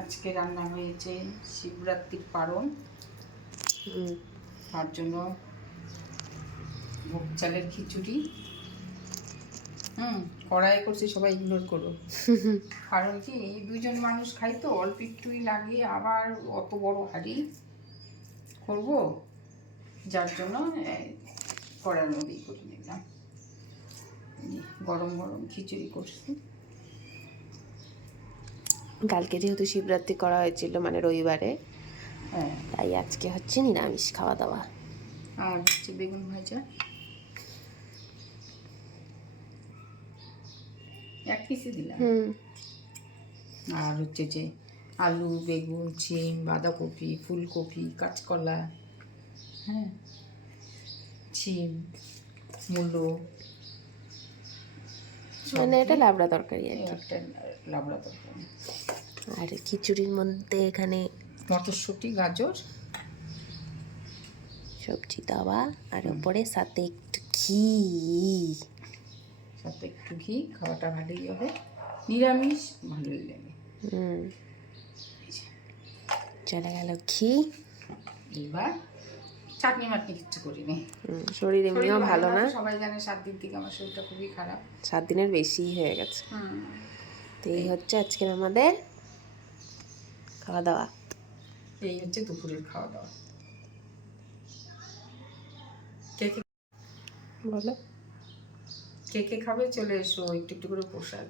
আজকে রান্না হয়েছে শিবরাত্রির পারণ, তার জন্য ভোগ চালের খিচুড়ি। কড়াই করছি, সবাই ইগনোর করো। কারণ কি, দুজন মানুষ খাই তো, অল্প একটুই লাগে, আবার অত বড় হাঁড়ি করব, যার জন্য কড়ার মধ্যেই করে নিলাম। গরম গরম খিচুড়ি করছি। কালকে যেহেতু শিবরাত্রি করা হয়েছিল, মানে রবিবারে, তাই আজকে হচ্ছে নিরামিষ খাওয়া দাওয়া। আর হচ্ছে বেগুন ভাজা, এক পিসে দিলাম। আর হচ্ছে যে আলু, বেগুন, সিম, বাঁধাকপি, ফুলকপি, কাঁচকলা, সিম, মূলো, মানে এটা লাবড়া তরকারি আর কি। একটা লাবড়া তরকারি। আর খিচুড়ির মধ্যে এখানে মটরশুঁটি, গাজর, সবজি দেওয়া, আর ওপরে সাথে একটু ঘি। সাথে একটু ঘি, খাওয়াটা ভালোই হবে। নিরামিষ ভালোই লাগে। চলে গেল ঘি। এবার চাটনি মাটনি কিচ্ছু করিনি। শরীর এমনিও ভালো না, সবাই জানে 7 দিন থেকে আমার শরীরটা খুবই খারাপ, 7 দিনের বেশি হয়ে গেছে। তো এই হচ্ছে আজকের আমাদের খাওয়া দাওয়া। এই হচ্ছে দুপুরের খাওয়া দাওয়া। বলো, কে কে খাবে চলে এসো, একটু একটু করে প্রসাদ।